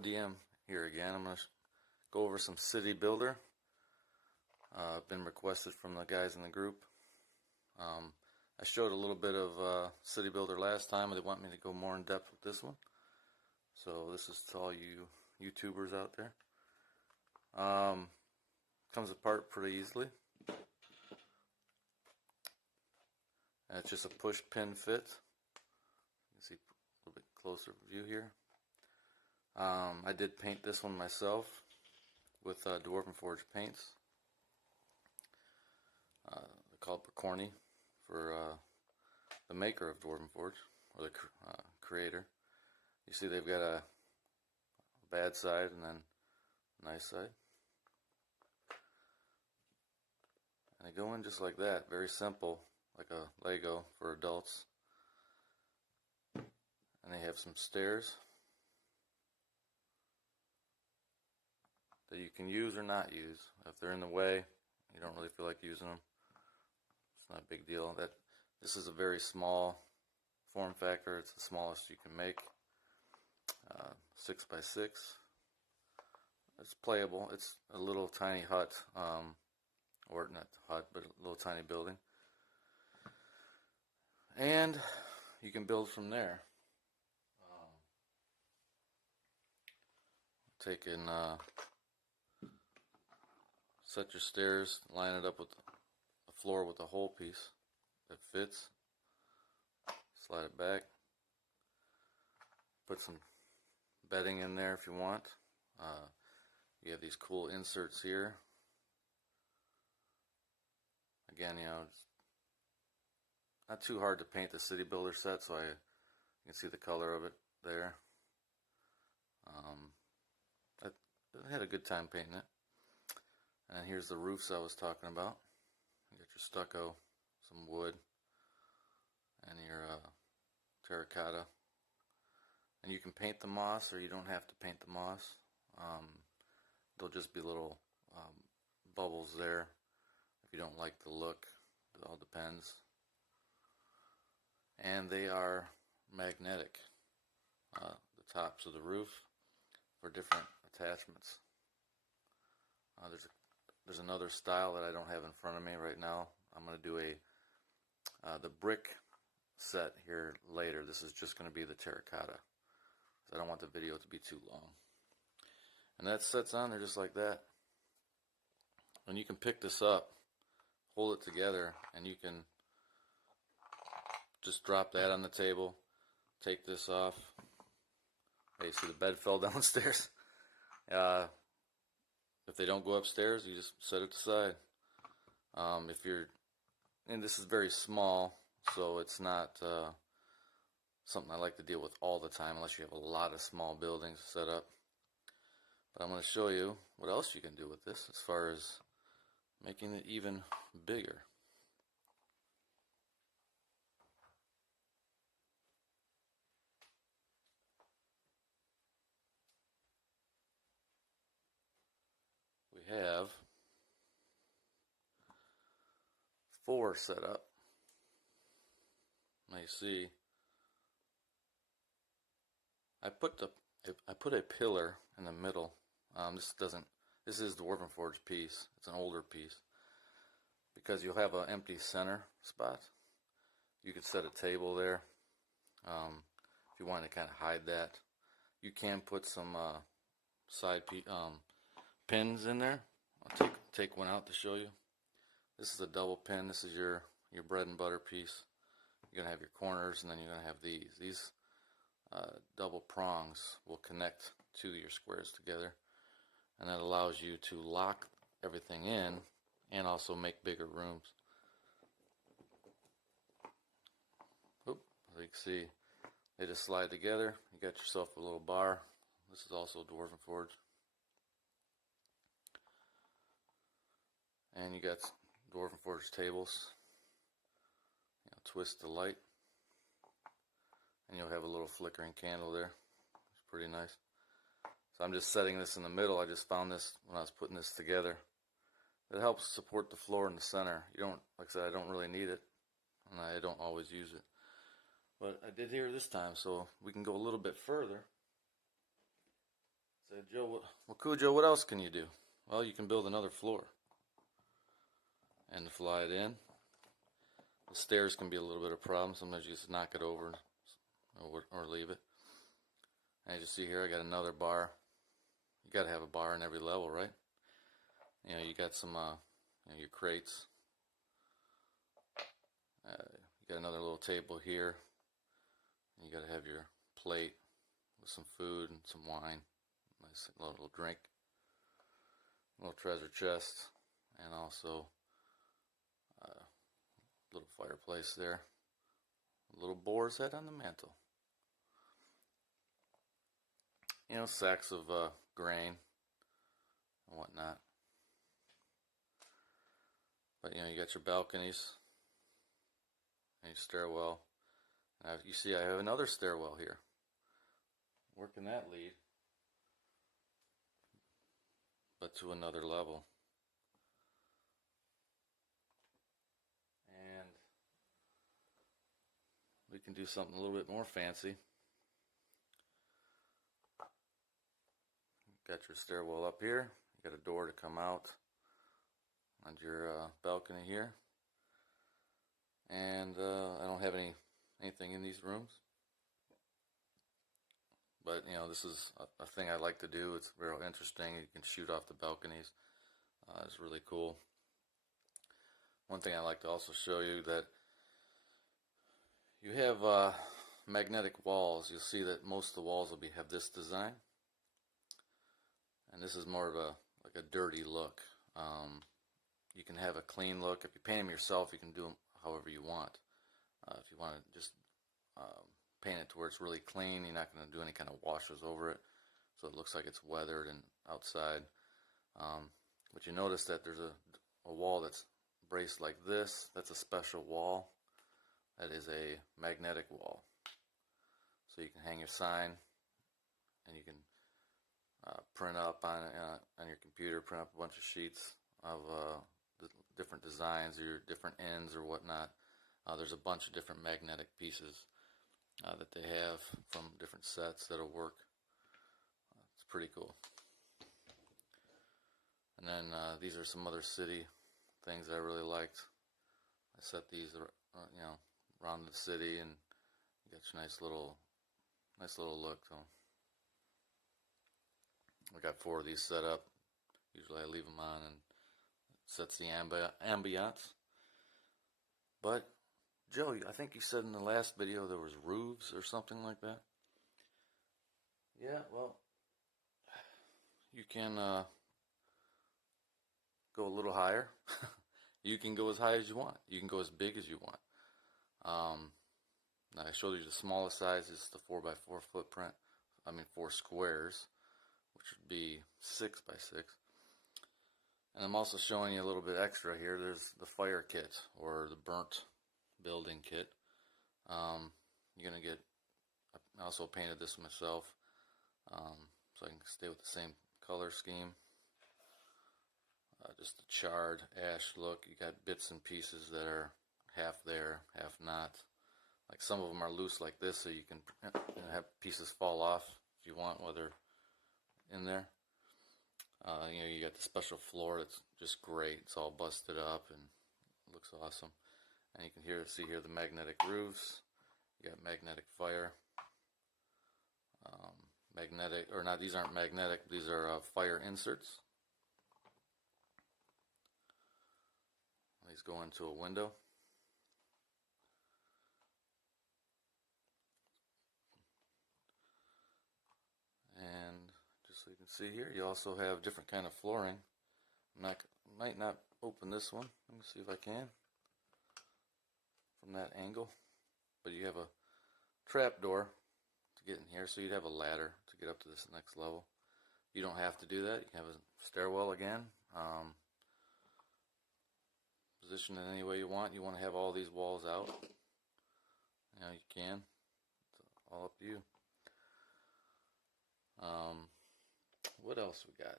DM here again. I'm going to go over some City Builder. Been requested from the guys in the group. I showed a little bit of City Builder last time, and they want me to go more in depth with this one. So this is to all you YouTubers out there. Comes apart pretty easily. And it's just a push pin fit. You can see a little bit closer view here. I did paint this one myself with Dwarven Forge paints. They're called Percorny for the maker of Dwarven Forge, or the creator. You see they've got a bad side and then a nice side. And they go in just like that, very simple, like a Lego for adults. And they have some stairs that you can use or not use. If they're in the way, you don't really feel like using them, it's not a big deal. This is a very small form factor. It's the smallest you can make. 6 by 6. It's playable. It's a little tiny hut, or not hut, but a little tiny building. And you can build from there. Take in, set your stairs, line it up with a floor with a hole piece that fits. Slide it back. Put some bedding in there if you want. You have these cool inserts here. Again, you know, it's not too hard to paint the City Builder set, so you can see the color of it there. I had a good time painting it. And here's the roofs I was talking about. You got your stucco, some wood, and your terracotta. And you can paint the moss, or you don't have to paint the moss. There'll just be little bubbles there if you don't like the look. It all depends. And they are magnetic, the tops of the roof, for different attachments. There's another style that I don't have in front of me right now. I'm going to do the brick set here later. This is just going to be the terracotta. I don't want the video to be too long. And that sets on there just like that. And you can pick this up, hold it together, and you can just drop that on the table, take this off. Hey, see the bed fell downstairs? If they don't go upstairs, you just set it aside. And this is very small, so it's not something I like to deal with all the time unless you have a lot of small buildings set up. But I'm going to show you what else you can do with this as far as making it even bigger. We have 4 set up. Now you see, I put a pillar in the middle. This is the Dwarven Forge piece. It's an older piece, because you'll have an empty center spot. You could set a table there if you want to kind of hide that. You can put some side pins in there. I'll take one out to show you. This is a double pin. This is your bread and butter piece. You're gonna have your corners, and then you're gonna have these. These double prongs will connect 2 of your squares together, and that allows you to lock everything in and also make bigger rooms. Oop, as you can see, they just slide together. You got yourself a little bar. This is also Dwarven Forge. And you got Dwarven Forge tables. You know, twist the light, and you'll have a little flickering candle there. It's pretty nice. So I'm just setting this in the middle. I just found this when I was putting this together. It helps support the floor in the center. You don't, like I said, I don't really need it, and I don't always use it. But I did here this time, so we can go a little bit further. Said, Joe, well, Cujo, what else can you do? Well, you can build another floor and fly it in. The stairs can be a little bit of a problem. Sometimes you just knock it over or leave it. And as you see here, I got another bar. You got to have a bar in every level, right? You know, you got some your crates. You got another little table here. You got to have your plate with some food and some wine. Nice little drink. Little treasure chest. And also a little fireplace there. A little boar's head on the mantle. You know, sacks of grain and whatnot. But you know, you got your balconies and your stairwell. You see, I have another stairwell here. Where can that lead? But to another level. And we can do something a little bit more fancy. Got your stairwell up here. You got a door to come out on your balcony here. And I don't have anything in these rooms. But, you know, this is a thing I like to do. It's very interesting. You can shoot off the balconies. It's really cool. One thing I like to also show you that you have magnetic walls. You'll see that most of the walls will have this design. And this is more of like a dirty look. You can have a clean look. If you paint them yourself, you can do them however you want. If you want to just paint it to where it's really clean, you're not going to do any kind of washes over it, so it looks like it's weathered and outside. But you notice that there's a wall that's braced like this. That's a special wall. That is a magnetic wall. So you can hang your sign, and you can print up on your computer, print up a bunch of sheets of the different designs or your different ends or whatnot. There's a bunch of different magnetic pieces that they have from different sets that'll work. It's pretty cool. And then these are some other city things that I really liked. I set these, you know, around the city, and you got your nice little look. So I got 4 of these set up. Usually I leave them on, and it sets the ambiance. But Joe, I think you said in the last video there was roofs or something like that. Yeah, well, you can go a little higher. You can go as high as you want. You can go as big as you want. Now I showed you the smallest size is the 4x4 footprint. 4 squares, which would be 6x6. And I'm also showing you a little bit extra here. There's the fire kit, or the burnt building kit. You're gonna get. I also painted this myself, so I can stay with the same color scheme. Just the charred ash look. You got bits and pieces that are half there, half not. Like some of them are loose like this, so you can have pieces fall off if you want while they're in there. You know, you got the special floor that's just great. It's all busted up and looks awesome. And you can see here the magnetic roofs. You got magnetic fire. These aren't magnetic. These are fire inserts. These go into a window. And just so you can see here, you also have different kind of flooring. Might not open this one. Let me see if I can from that angle. But you have a trap door to get in here, so you'd have a ladder to get up to this next level. You don't have to do that. You can have a stairwell again. Position it any way you want. You want to have all these walls out. You know, you can. It's all up to you. What else we got?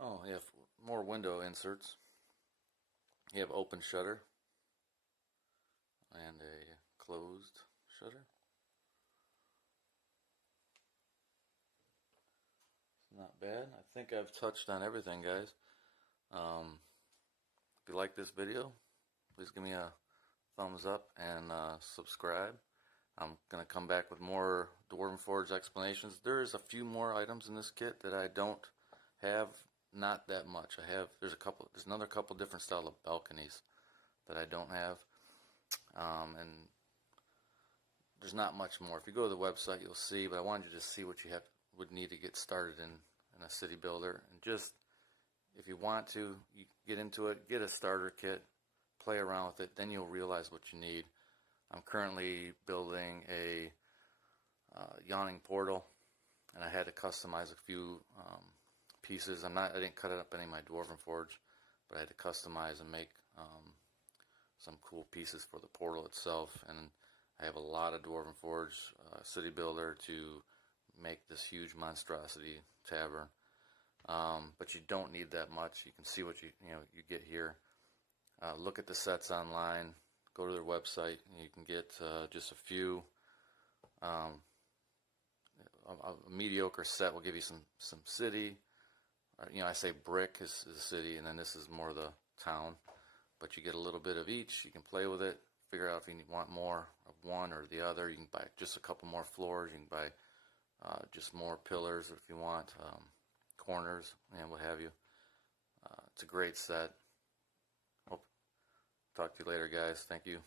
Oh, you have more window inserts. You have open shutter and a closed shutter. not bad. I think I've touched on everything, guys. If you like this video, please give me a thumbs up and subscribe. I'm going to come back with more Dwarven Forge explanations. There's a few more items in this kit that I don't have, not that much. There's another couple different style of balconies that I don't have. And there's not much more. If you go to the website, you'll see, but I wanted you to see what you would need to get started in a city builder. And just, if you want to, you get into it, get a starter kit, play around with it, then you'll realize what you need. I'm currently building a yawning portal, and I had to customize a few pieces. I didn't cut it up any of my Dwarven Forge, but I had to customize and make some cool pieces for the portal itself. And I have a lot of Dwarven Forge city builder to make this huge monstrosity tavern. But you don't need that much. You can see what you get here. Look at the sets online. Go to their website, and you can get just a few. A mediocre set will give you some city. I say brick is the city, and then this is more the town. But you get a little bit of each. You can play with it. Figure out if you want more of one or the other. You can buy just a couple more floors. You can buy just more pillars if you want, corners, and what have you. It's a great set. Talk to you later, guys. Thank you.